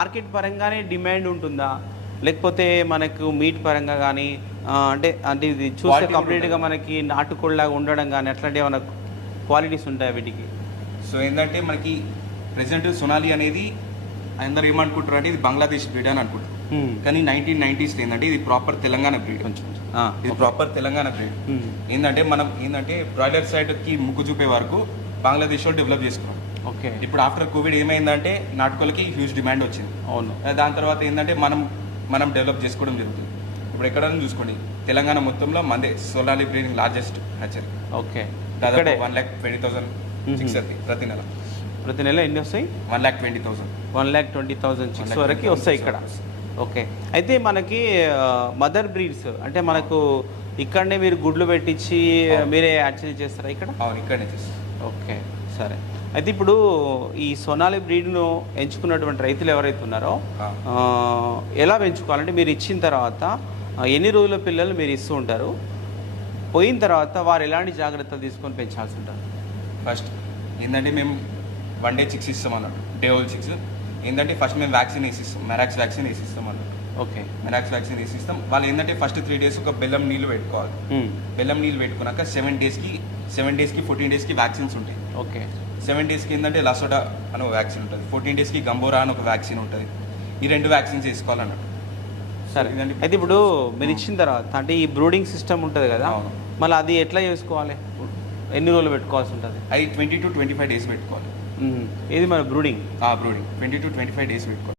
Market పరంగానే demand ఉంటుందా? లేకపోతే మనకు మీట్ పరంగా గానీ అంటే అంటే ఇది చూస్తే క్వాలిటీ కంప్లీట్‌గా ఉంటుంది. మనకి నాటుకోడిలాగా ఉండడం గానీ అట్లాంటివి ఏమన్నా క్వాలిటీస్ ఉంటాయా వీటికి? సో ఏంటంటే మనకి ప్రెసెంట్ సొనాలి అనేది అందరు ఏమనుకుంటారు అంటే ఇది బంగ్లాదేశ్ బ్రీడ్ అని అనుకుంటారు. కానీ 1990s ఏంటంటే ఇది ప్రాపర్ తెలంగాణ బ్రీడ్. కొంచెం ఇది ప్రాపర్ తెలంగాణ బ్రీడ్. ఏంటంటే మనం ఏంటంటే బ్రాయిలర్ సైడ్కి ముక్కు చూపే వరకు బంగ్లాదేశ్లో డెవలప్ చేసుకున్నాం. ఓకే. ఇప్పుడు ఆఫ్టర్ కోవిడ్ ఏమైందంటే నాటుకోలకి హ్యూజ్ డిమాండ్ వచ్చింది. అవును. దాని తర్వాత ఏంటంటే మనం డెవలప్ చేసుకోవడం జరుగుతుంది. ఇప్పుడు ఎక్కడైనా చూసుకోండి తెలంగాణ మొత్తంలో మందే Sonali breeding largest hatchery. Okay. దాదాపు ఇక్కడే 1,20,000 చిక్స్ అది ప్రతి నెల. ప్రతి నెల ఎన్ని వస్తాయి? 1,20,000. 1,20,000 చిక్స్ వరకు వస్తాయి ఇక్కడ. ఓకే. అయితే మనకి మదర్ బ్రీడ్స్ అంటే మనకు ఇక్కడనే మీరు గుడ్లు పెట్టించి మీరే యాక్చువల్లీ చేస్తారా ఇక్కడ? అవును, ఇక్కడనే చేస్తాం. ఓకే, సరే. అయితే ఇప్పుడు ఈ సోనాలి బ్రీడ్ను ఎంచుకున్నటువంటి రైతులు ఎవరైతే ఉన్నారో ఎలా పెంచుకోవాలంటే మీరు ఇచ్చిన తర్వాత ఎన్ని రోజుల పిల్లలు మీరు ఇస్తూ ఉంటారు, పోయిన తర్వాత వారు ఎలాంటి జాగ్రత్తలు తీసుకొని పెంచాల్సి ఉంటారు? ఫస్ట్ ఏంటంటే మేము 1 డే చిక్స్ ఇస్తాం అన్నట్టు, డే ఓల్డ్ చిక్స్. ఏంటంటే ఫస్ట్ మేము వ్యాక్సిన్ వేసిస్తాం, మెరాక్స్ వ్యాక్సిన్ వేసిస్తాం అన్నట్టు. ఓకే. మెరాక్స్ వ్యాక్సిన్ వేసిస్తాం. వాళ్ళు ఏంటంటే ఫస్ట్ 3 days ఒక బెల్లం నీళ్ళు పెట్టుకోవాలి. బెల్లం నీళ్ళు పెట్టుకున్నాక 7 daysకి 14 daysకి వ్యాక్సిన్స్ ఉంటాయి. ఓకే. 7 daysకి ఏంటంటే లసోటా అని ఒక వ్యాక్సిన్ ఉంటుంది, 14 daysకి గంబోరా అని ఒక వ్యాక్సిన్ ఉంటుంది. ఈ 2 వ్యాక్సిన్స్ వేసుకోవాలన్నట్టు. సరే. అయితే ఇప్పుడు మీరు ఇచ్చిన తర్వాత అంటే ఈ బ్రూడింగ్ సిస్టమ్ ఉంటుంది కదా, మళ్ళీ అది ఎట్లా చేసుకోవాలి? ఎన్ని రోజులు పెట్టుకోవాల్సి ఉంటుంది? అది 20 to 25 days పెట్టుకోవాలి. ఇది మన బ్రూడింగ్ 20 to 25 days పెట్టుకోవాలి.